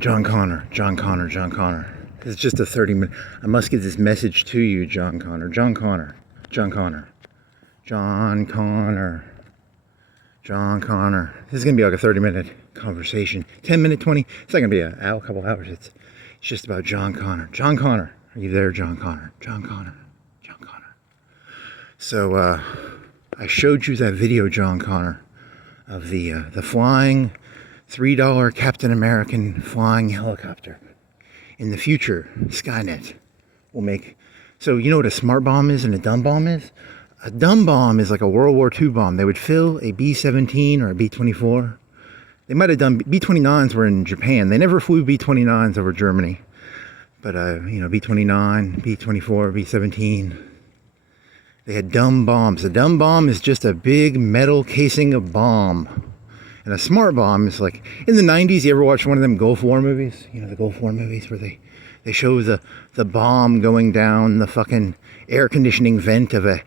John Connor, John Connor, John Connor. It's just a 30-minute. I must get this message to you, John Connor. John Connor, John Connor, John Connor, John Connor. This is gonna be like a 30-minute conversation. 10-minute, 20. It's not gonna be a couple hours. It's just about John Connor. John Connor, are you there, John Connor? John Connor, John Connor. So I showed you that video, John Connor, of the flying $3 Captain American flying helicopter. In the future, Skynet will make... So you know what a smart bomb is and a dumb bomb is? A dumb bomb is like a World War II bomb. They would fill a B-17 or a B-24. They might have done... B-29s were in Japan. They never flew B-29s over Germany. But, you know, B-29, B-24, B-17... They had dumb bombs. A dumb bomb is just a big metal casing of bomb. And a smart bomb is like, in the 90s, you ever watch one of them Gulf War movies? You know, the Gulf War movies where they show the bomb going down the fucking air conditioning vent of an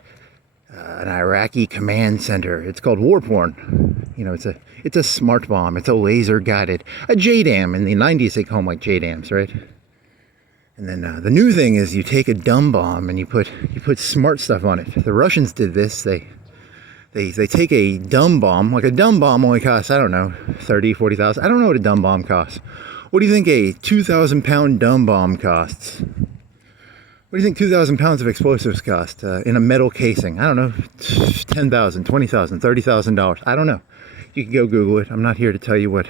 Iraqi command center. It's called war porn. You know, it's a smart bomb. It's a laser guided. A JDAM. In the 90s, they call them like JDAMs, right? And then the new thing is you take a dumb bomb and you put smart stuff on it. The Russians did this. They take a dumb bomb. Like a dumb bomb only costs, I don't know, 30, 40,000. I don't know what a dumb bomb costs. What do you think a 2,000 pound dumb bomb costs? What do you think 2,000 pounds of explosives cost in a metal casing? I don't know, $10,000, $20,000, $30,000. I don't know. You can go Google it. I'm not here to tell you what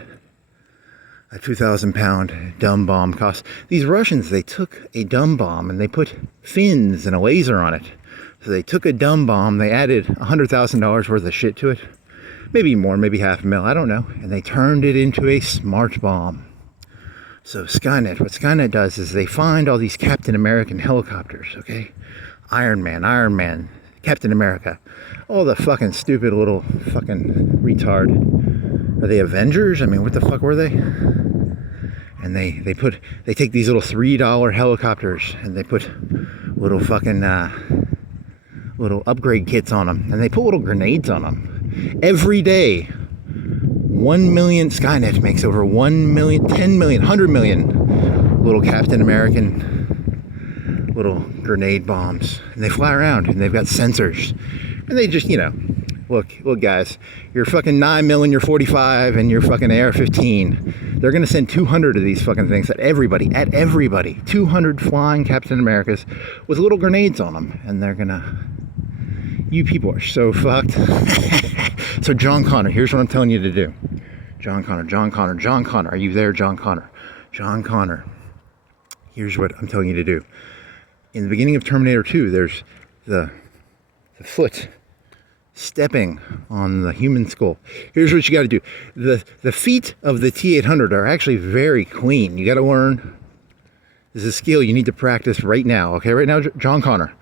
a 2,000 pound dumb bomb costs. These Russians, they took a dumb bomb and they put fins and a laser on it. So they took a dumb bomb, they added $100,000 worth of shit to it. Maybe more, maybe $500,000, I don't know. And they turned it into a smart bomb. So Skynet, what Skynet does is they find all these Captain American helicopters, okay? Iron Man, Captain America. All the fucking stupid little fucking retard. Are they Avengers? I mean, what the fuck were they? And they take these little $3 helicopters and they put little fucking little upgrade kits on them, and they put little grenades on them. Every day, 1 million, Skynet makes over 1 million, 10 million, 100 million little Captain American little grenade bombs. And they fly around and they've got sensors. And they just, you know, look guys, you're fucking 9mm, you're 45, and you're fucking AR-15. They're gonna send 200 of these fucking things at everybody. 200 flying Captain Americas with little grenades on them. And they're gonna... You people are so fucked. So John Connor, here's what I'm telling you to do. John Connor, John Connor, John Connor. Are you there, John Connor? John Connor. Here's what I'm telling you to do. In the beginning of Terminator 2, there's the foot stepping on the human skull. Here's what you got to do. The feet of the T-800 are actually very clean. You got to learn. This is a skill you need to practice right now. Okay, right now, John Connor.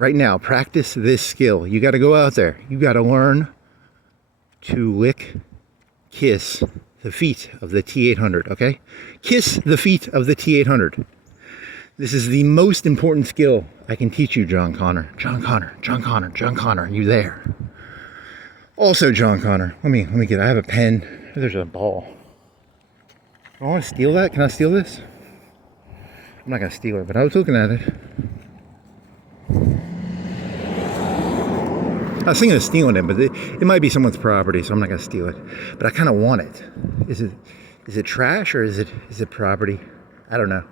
Right now, practice this skill. You got to go out there. You got to learn to kiss the feet of the T-800, okay? Kiss the feet of the T-800. This is the most important skill I can teach you, John Connor. John Connor, John Connor, John Connor, are you there? Also, John Connor, let me I have a pen. There's a ball. Do I want to steal that? Can I steal this? I'm not going to steal it, but I was looking at it. I was thinking of stealing it, but it might be someone's property, so I'm not going to steal it. But I kind of want it. Is it trash or is it property? I don't know.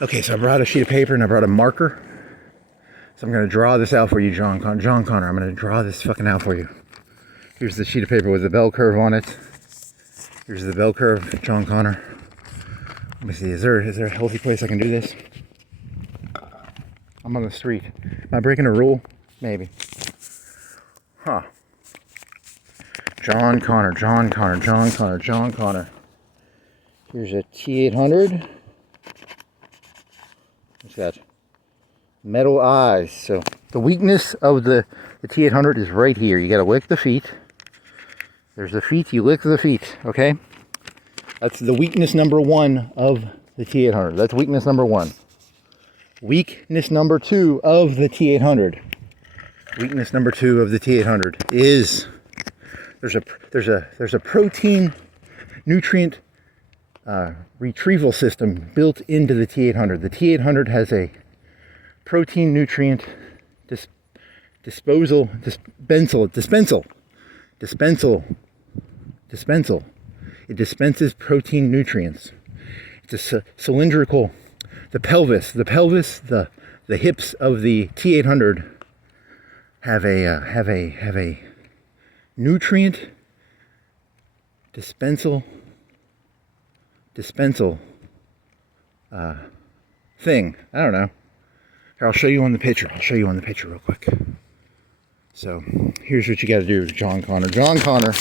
Okay, so I brought a sheet of paper and I brought a marker. So I'm going to draw this out for you, John Connor. John Connor, I'm going to draw this fucking out for you. Here's the sheet of paper with the bell curve on it. Here's the bell curve, John Connor. Let me see, is there a healthy place I can do this? I'm on the street. Am I breaking a rule? Maybe. Huh. John Connor, John Connor, John Connor, John Connor. Here's a T-800. It's got metal eyes. So the weakness of the T-800 is right here. You got to lick the feet. There's the feet. You lick the feet. Okay. That's the weakness number one of the T-800. That's weakness number one. Weakness number two of the T-800. Weakness number two of the T-800 is there's a protein nutrient retrieval system built into the T800. The T800 has a protein nutrient dispensal. It dispenses protein nutrients. It's a cylindrical. The pelvis, the hips of the T800 have a nutrient dispensal thing. I don't know. Here, I'll show you on the picture. Real quick. So here's what you got to do, John Connor. John Connor,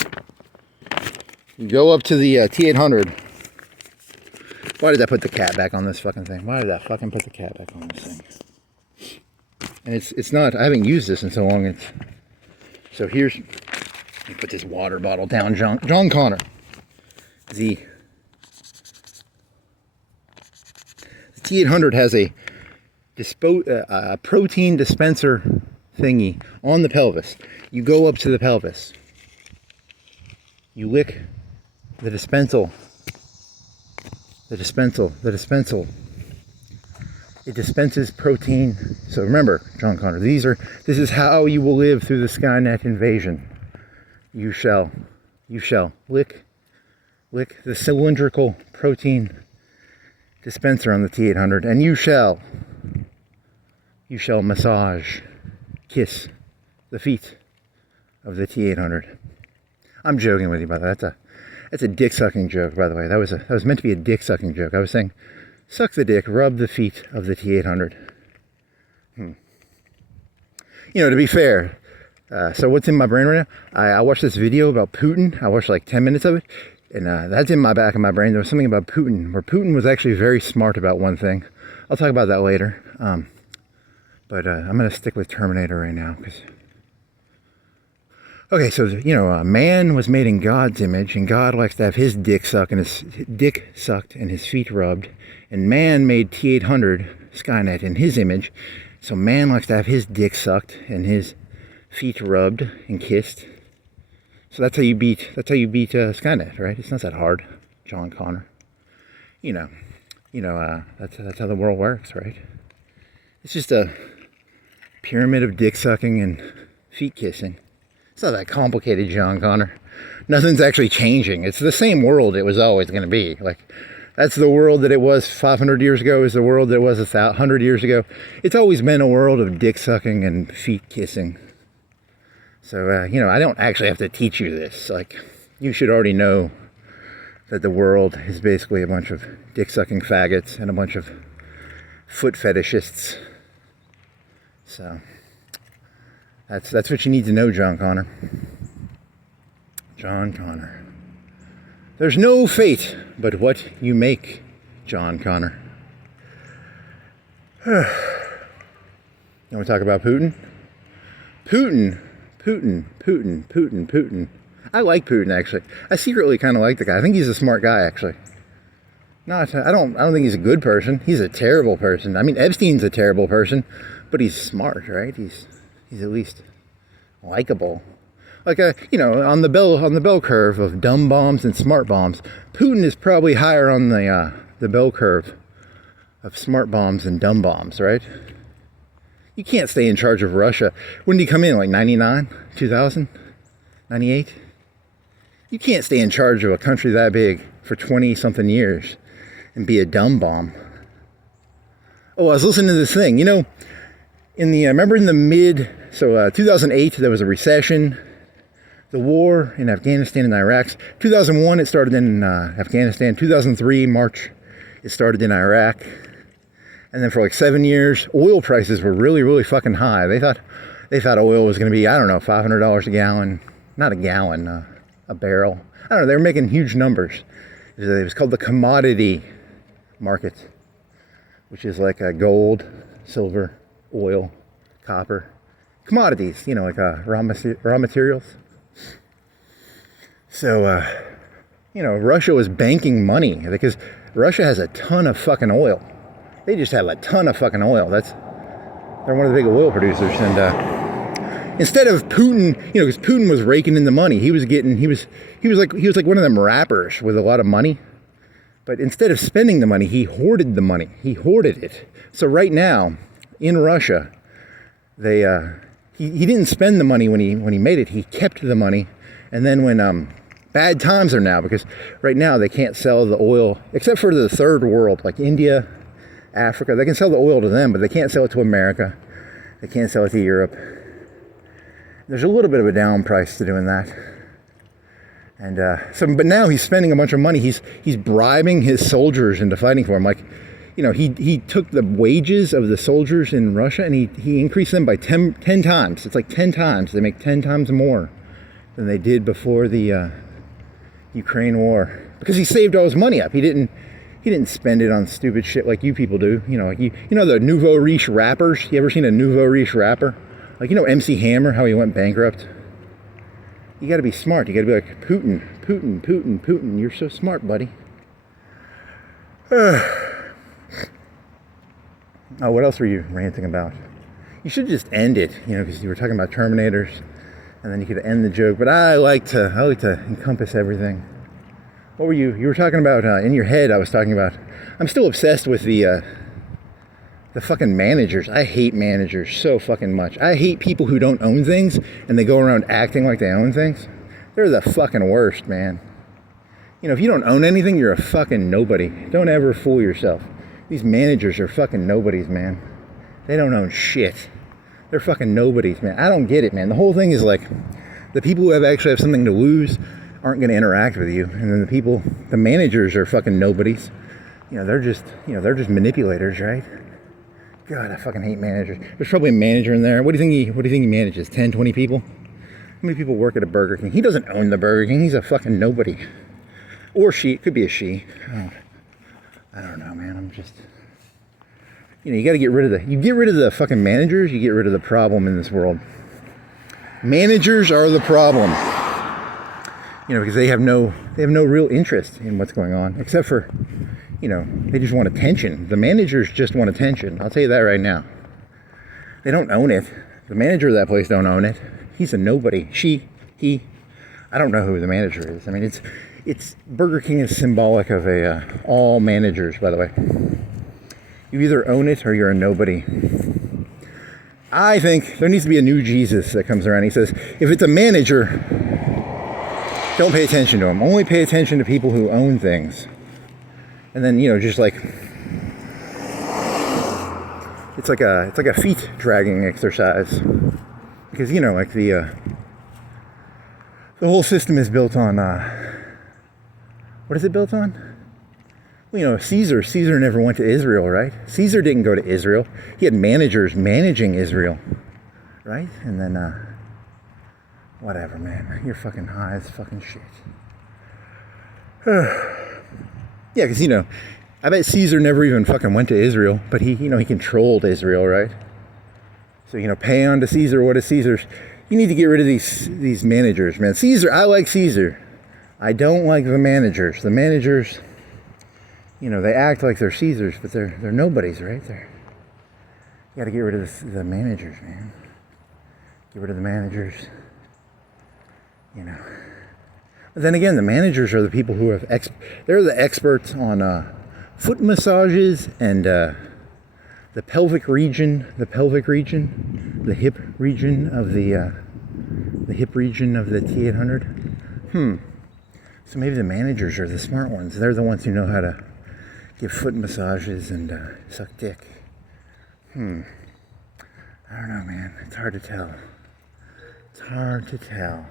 you go up to the T800. Why did I put the cat back on this fucking thing? Why did I fucking put the cat back on this thing? And it's not, I haven't used this in so long. So here's, let me put this water bottle down, John Connor. The T800 has a protein dispenser thingy on the pelvis. You go up to the pelvis. You lick the dispensal. It dispenses protein. So remember, John Connor, this is how you will live through the Skynet invasion. You shall lick the cylindrical protein dispenser on the T800, and you shall massage, kiss the feet of the T800. I'm joking with you, by the way. That's a dick sucking joke, by the way. That was meant to be a dick sucking joke. I was saying, suck the dick, rub the feet of the T800. You know, to be fair, so what's in my brain right now? I watched this video about Putin. I watched like 10 minutes of it. And that's in my back of my brain. There was something about Putin, where Putin was actually very smart about one thing. I'll talk about that later. But I'm going to stick with Terminator right now. Okay, so, you know, man was made in God's image, and God likes to have his dick sucked and his feet rubbed. And man made T800, Skynet, in his image. So man likes to have his dick sucked and his feet rubbed and kissed. So that's how you beat Skynet, right? It's not that hard, John Connor. That's how the world works, right? It's just a pyramid of dick sucking and feet kissing. It's not that complicated, John Connor. Nothing's actually changing. It's the same world it was always going to be. Like, that's the world that it was 500 years ago is the world that it was 100 years ago. It's always been a world of dick sucking and feet kissing. So, I don't actually have to teach you this. Like, you should already know that the world is basically a bunch of dick-sucking faggots and a bunch of foot fetishists. So, that's what you need to know, John Connor. John Connor. There's no fate but what you make, John Connor. You want to talk about Putin? Putin. I like Putin, actually. I secretly kind of like the guy. I think he's a smart guy, actually. I don't think he's a good person. He's a terrible person. I mean, Epstein's a terrible person, but he's smart, right? He's at least likable. Like on the bell curve of dumb bombs and smart bombs, Putin is probably higher on the bell curve of smart bombs and dumb bombs, right? You can't stay in charge of Russia. When did he come in? Like 99? 2000? 98? You can't stay in charge of a country that big for 20-something years and be a dumb bomb. Oh, I was listening to this thing. Remember in the 2008, there was a recession. The war in Afghanistan and Iraq. 2001, it started in Afghanistan. 2003, March, it started in Iraq. And then for like 7 years, oil prices were really, really fucking high. They thought oil was going to be, I don't know, $500 a gallon. Not a gallon, a barrel. I don't know, they were making huge numbers. It was called the commodity market, which is like gold, silver, oil, copper. Commodities, like raw materials. So, Russia was banking money because Russia has a ton of fucking oil. They just have a ton of fucking oil. They're one of the big oil producers. And instead of Putin, because Putin was raking in the money, he was like one of them rappers with a lot of money. But instead of spending the money, he hoarded the money. He hoarded it. So right now, in Russia, he didn't spend the money when he made it. He kept the money, and then when bad times are now, because right now they can't sell the oil except for the third world, like India, Africa. They can sell the oil to them, but they can't sell it to America. They can't sell it to Europe. There's a little bit of a down price to doing that. And but now he's spending a bunch of money. He's bribing his soldiers into fighting for him. Like, you know, he took the wages of the soldiers in Russia and he increased them by 10 times. It's like 10 times. They make 10 times more than they did before the Ukraine war, because he saved all his money up. He didn't spend it on stupid shit like you people do. You know, like you know the nouveau riche rappers. You ever seen a nouveau riche rapper? Like, you know, MC Hammer, how he went bankrupt. You got to be smart. You got to be like Putin. You're so smart, buddy. Oh, what else were you ranting about? You should just end it, you know, because you were talking about Terminators, and then you could end the joke. But I like to encompass everything. What were you were talking about in your head? I was talking about, I'm still obsessed with the fucking managers. I hate managers so fucking much. I hate people who don't own things and they go around acting like they own things. They're the fucking worst, man. You know, if you don't own anything, you're a fucking nobody. Don't ever fool yourself. These managers are fucking nobodies, man. They don't own shit. They're fucking nobodies, man. I don't get it, man. The whole thing is like, the people who actually have something to lose aren't going to interact with you. And then the managers are fucking nobodies. You know, they're just manipulators, right? God, I fucking hate managers. There's probably a manager in there. What do you think he manages? 10, 20 people? How many people work at a Burger King? He doesn't own the Burger King. He's a fucking nobody. Or she. It could be a she. I don't know, man. I'm just... You know, you got to get rid of you get rid of the fucking managers, you get rid of the problem in this world. Managers are the problem. You know, because they have no real interest in what's going on, except for, you know, they just want attention. The managers just want attention. I'll tell you that right now. They don't own it. The manager of that place don't own it. He's a nobody. She, he, I don't know who the manager is. I mean, it's Burger King is symbolic of all managers, by the way. You either own it or you're a nobody. I think there needs to be a new Jesus that comes around. He says, if it's a manager, don't pay attention to him. Only pay attention to people who own things. And then, you know, just like, it's like a feet dragging exercise. Because, you know, like the whole system is built on, what is it built on? Well, you know, Caesar never went to Israel, right? Caesar didn't go to Israel. He had managers managing Israel, right? And then, whatever, man. You're fucking high as fucking shit. Yeah, because, you know, I bet Caesar never even fucking went to Israel, but he controlled Israel, right? So, you know, pay on to Caesar what is Caesar's. You need to get rid of these managers, man. Caesar, I like Caesar. I don't like the managers. The managers, you know, they act like they're Caesars, but they're nobodies, right? You got to get rid of the managers, man. Get rid of the managers. You know. But then again, the managers are the people who have they're the experts on foot massages and the pelvic region, the hip region of the T800. So maybe the managers are the smart ones. They're the ones who know how to give foot massages and suck dick. I don't know, man. It's hard to tell. It's hard to tell.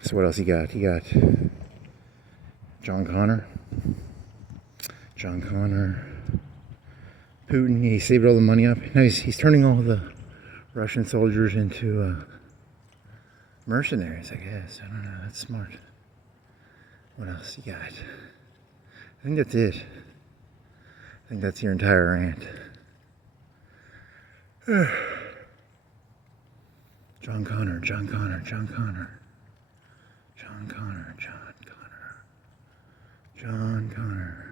So what else you got? You got John Connor, Putin. He saved all the money up. Now he's turning all the Russian soldiers into mercenaries, I guess. I don't know. That's smart. What else you got? I think that's it. I think that's your entire rant. John Connor. John Connor, John Connor, John Connor.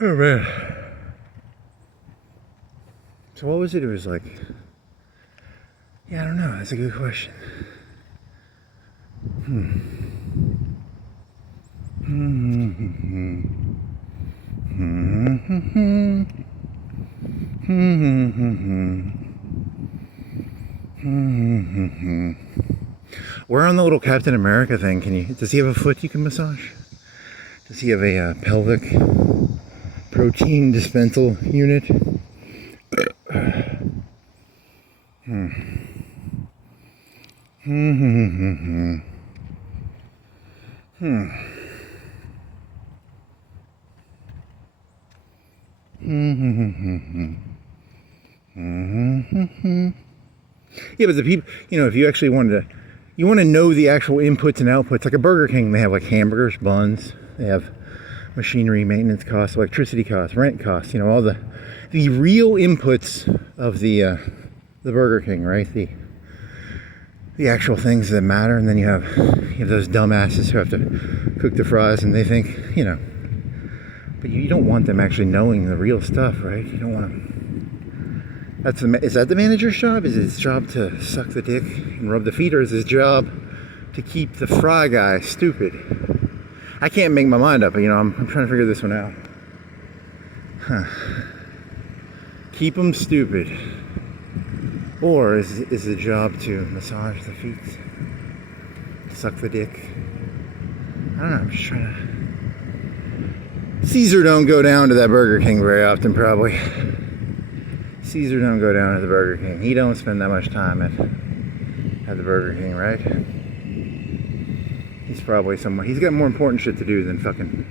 Oh man. So what was it? It was like, yeah, I don't know. That's a good question. We're on the little Captain America thing. Does he have a foot you can massage? Does he have a pelvic protein dispensal unit? Yeah, but the people, if you actually you want to know the actual inputs and outputs. Like a Burger King, they have like hamburgers, buns, they have machinery, maintenance costs, electricity costs, rent costs, all the real inputs of the Burger King, right? The actual things that matter. And then you have those dumbasses who have to cook the fries, and they think, but you don't want them actually knowing the real stuff, right? You don't want them. Is that the manager's job? Is his job to suck the dick and rub the feet, or is his job to keep the fry guy stupid? I can't make my mind up, I'm trying to figure this one out. Keep them stupid. Or is the job to massage the feet? Suck the dick? I don't know, I'm just trying to... Caesar don't go down to that Burger King very often, probably. Caesar don't go down to the Burger King. He don't spend that much time at the Burger King, right? He's probably somewhere. He's got more important shit to do than fucking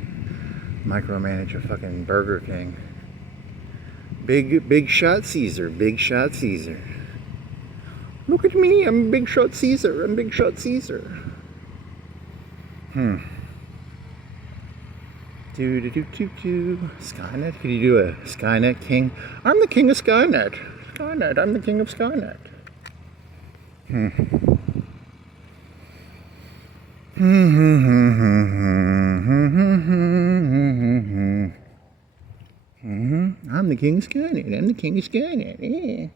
micromanage a fucking Burger King. Big shot Caesar. Big shot Caesar. Look at me. I'm Big Shot Caesar. I'm Big Shot Caesar. Skynet? Could you do a Skynet king? I'm the king of Skynet. Skynet. I'm the king of Skynet. I'm the king of Skynet. I'm the king of Skynet. Yeah.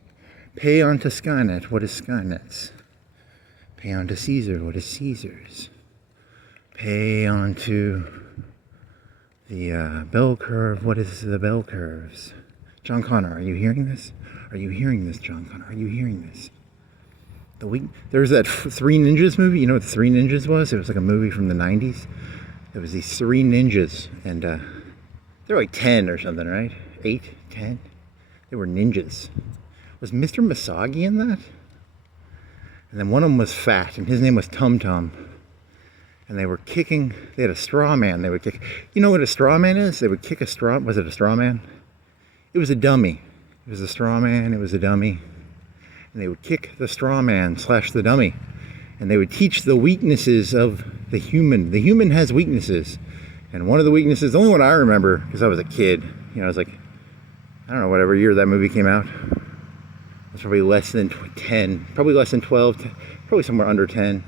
Pay on to Skynet. What is Skynet's? Pay on to Caesar. What is Caesar's? Pay on to the bell curve. What is the bell curves? John Connor, are you hearing this? Are you hearing this, John Connor? Are you hearing this? There's that Three Ninjas movie. You know what the Three Ninjas was? It was like a movie from the 90s. There was these three ninjas, and they're like 10 or something, right? 8, 10? They were ninjas. Was Mr. Misagi in that? And then one of them was fat, and his name was Tum Tum. And they were kicking, they had a straw man they would kick. You know what a straw man is? They would kick a straw, was it a straw man? It was a dummy. It was a straw man, it was a dummy. And they would kick the straw man / the dummy. And they would teach the weaknesses of the human. The human has weaknesses. And one of the weaknesses, the only one I remember, because I was a kid, I was like, I don't know, whatever year that movie came out. It was probably less than 10, probably less than 12, probably somewhere under 10.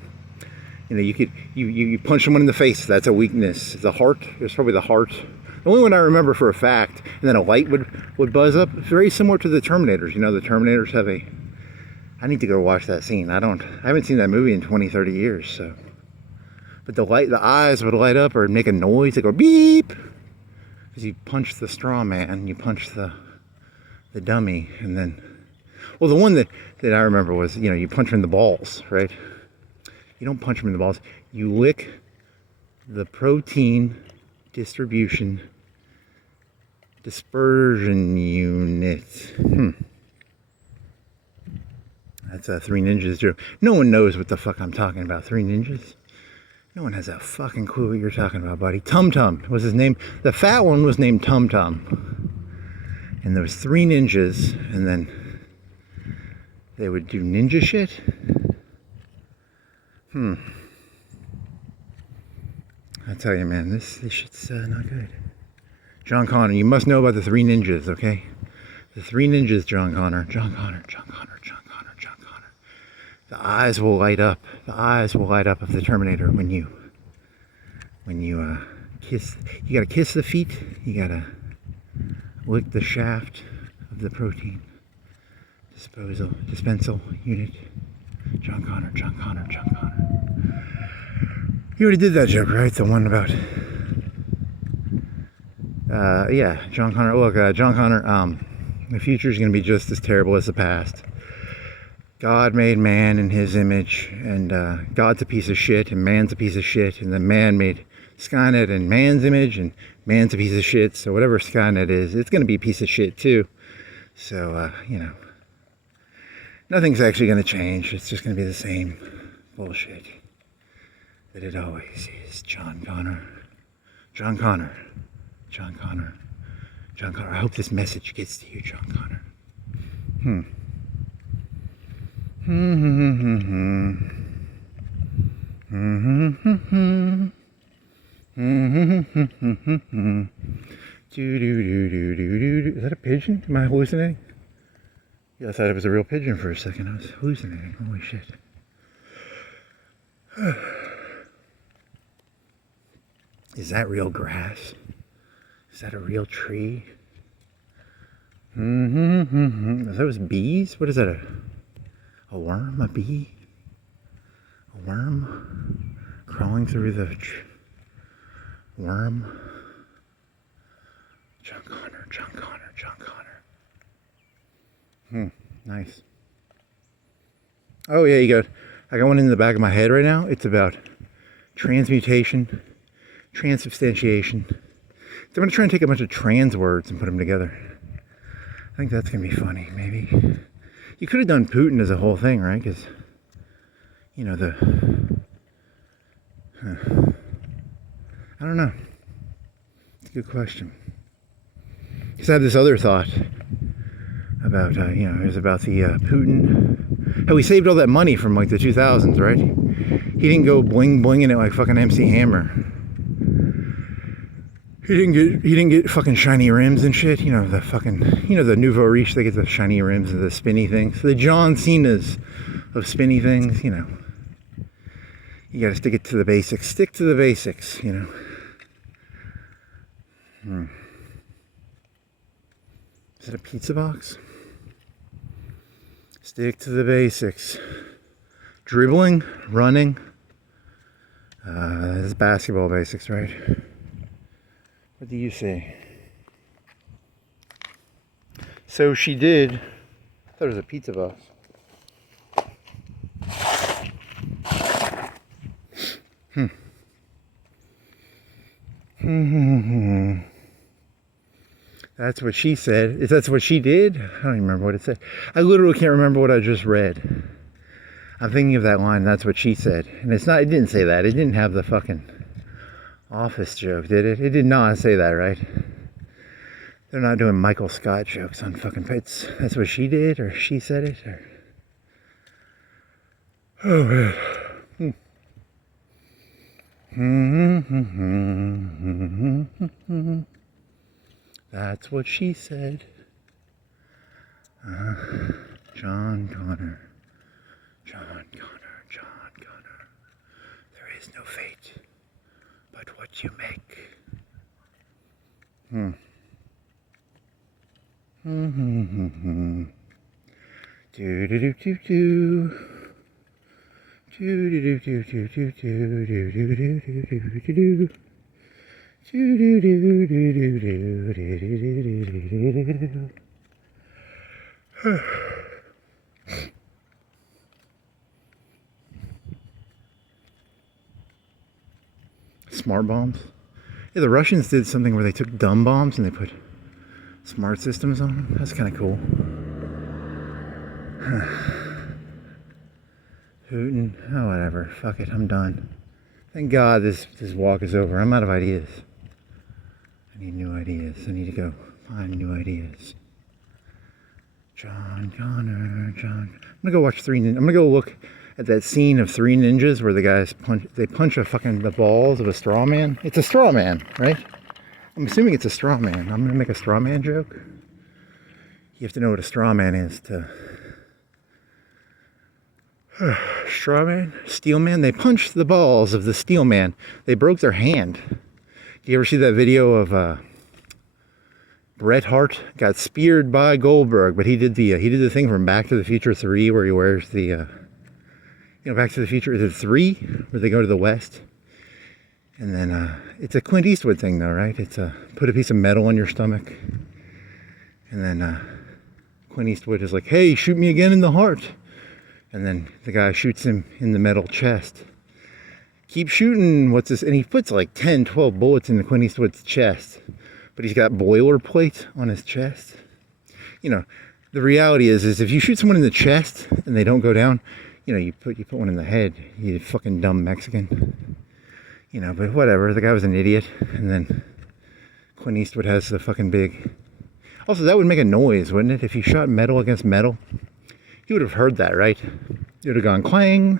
You punch someone in the face, that's a weakness. The heart, it was probably the heart. The only one I remember for a fact, and then a light would buzz up. It's very similar to the Terminators. The Terminators have I need to go watch that scene. I haven't seen that movie in 20, 30 years, so. But the eyes would light up or make a noise, they go beep. Because you punch the straw man, you punch the dummy, and then, well, the one that I remember was, you punch him in the balls, right? You don't punch him in the balls. You lick the protein distribution Dispersion unit. That's a Three Ninjas joke. No one knows what the fuck I'm talking about. Three Ninjas? No one has a fucking clue what you're talking about, buddy. Tum Tum was his name. The fat one was named Tum Tum. And there was three ninjas, and then they would do ninja shit. I tell you, man, this shit's not good. John Connor, you must know about the three ninjas, okay? The three ninjas, John Connor. John Connor, John Connor, John Connor, John Connor. The eyes will light up. The eyes will light up of the Terminator when you kiss. You gotta kiss the feet. You gotta lick the shaft of the protein dispensal unit. John Connor, John Connor, John Connor. You already did that joke, right? The one about yeah, John Connor. Look, John Connor, the future is going to be just as terrible as the past. God made man in his image, and God's a piece of shit, and man's a piece of shit, and then man made Skynet in man's image, and man's a piece of shit, so whatever Skynet is, it's going to be a piece of shit too. So, you know, nothing's actually going to change. It's just going to be the same bullshit that it always is. John Connor. John Connor. John Connor. John Connor. I hope this message gets to you, John Connor. Is that a pigeon? Am I hallucinating? Yeah, I thought it was a real pigeon for a second. I was hallucinating. Holy shit. Is that real grass? Is that a real tree? Are those bees? What is that? A worm? A bee? A worm? Crawling through the worm? John Connor, John Connor, John Connor. Nice. Oh yeah, you got. I got one in the back of my head right now. It's about transmutation, transubstantiation. So I'm going to try and take a bunch of trans words and put them together. I think that's going to be funny, maybe. You could have done Putin as a whole thing, right? Because, you know, I don't know. It's a good question. Because I have this other thought about, you know, it was about the Putin. How he saved all that money from like the 2000s, right? He didn't go blinging it like fucking MC Hammer. He didn't get fucking shiny rims and shit. You know, the fucking, you know, the Nouveau Riche, they get the shiny rims and the spinny things. The John Cena's of spinny things, you know. You gotta stick it to the basics. Stick to the basics, you know. Is it a pizza box? Stick to the basics. Dribbling, running. That's basketball basics, right? What do you say? So she did. I thought it was a pizza box. That's what she said. That's what she did? I don't even remember what it said. I literally can't remember what I just read. I'm thinking of that line, that's what she said. And it's not, it didn't say that. It didn't have the fucking Office joke, did it? It did not say that, right? They're not doing Michael Scott jokes on fucking pits. That's what she did, or she said it, or... Oh, man. That's what she said. John Connor. John Connor. John Connor. There is no fate but what you make. Do do do do do. Do do do do do do do do do do do do do. Do do do do do do do do do. Smart bombs. Yeah, the Russians did something where they took dumb bombs and they put Smart systems on them. That's kind of cool. Hooting. Oh, whatever. Fuck it. I'm done. Thank God this walk is over. I'm out of ideas. I need new ideas. I need to go find new ideas. John Connor. I'm gonna go watch I'm gonna go look at that scene of Three Ninjas where the guys punch the balls of a straw man. It's a straw man, right? I'm assuming it's a straw man. I'm gonna make a straw man joke. You have to know what a straw man is to... straw man? Steel man? They punched the balls of the steel man. They broke their hand. Do you ever see that video of Bret Hart got speared by Goldberg, but he did the thing from Back to the Future 3 where he wears the Back to the Future, is it 3? Where they go to the West? And then, it's a Clint Eastwood thing though, right? It's put a piece of metal on your stomach. And then, Clint Eastwood is like, hey, shoot me again in the heart. And then the guy shoots him in the metal chest. Keep shooting, what's this? And he puts like 10, 12 bullets into Clint Eastwood's chest. But he's got boilerplate on his chest. You know, the reality is if you shoot someone in the chest and they don't go down, you know, you put one in the head, you fucking dumb Mexican. You know, but whatever, the guy was an idiot. And then Clint Eastwood has the fucking big... Also, that would make a noise, wouldn't it? If you shot metal against metal, you would have heard that, right? You would have gone clang.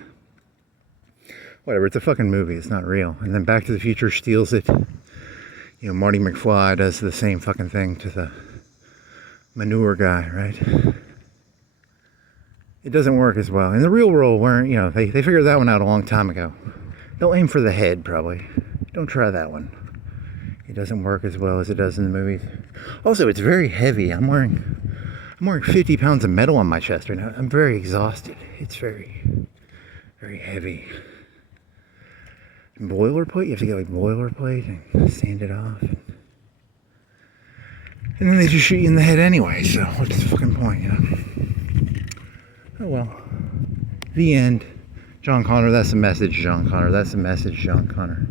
Whatever, it's a fucking movie, it's not real. And then Back to the Future steals it. You know, Marty McFly does the same fucking thing to the manure guy, right? It doesn't work as well. In the real world, where, you know, they figured that one out a long time ago. Don't aim for the head, probably. Don't try that one. It doesn't work as well as it does in the movies. Also, it's very heavy. I'm wearing 50 pounds of metal on my chest right now. I'm very exhausted. It's very, very heavy. And boilerplate, you have to get like boilerplate and sand it off. And then they just shoot you in the head anyway, so what's the fucking point, you know? Oh well. The end. John Connor, that's the message, John Connor. That's the message, John Connor.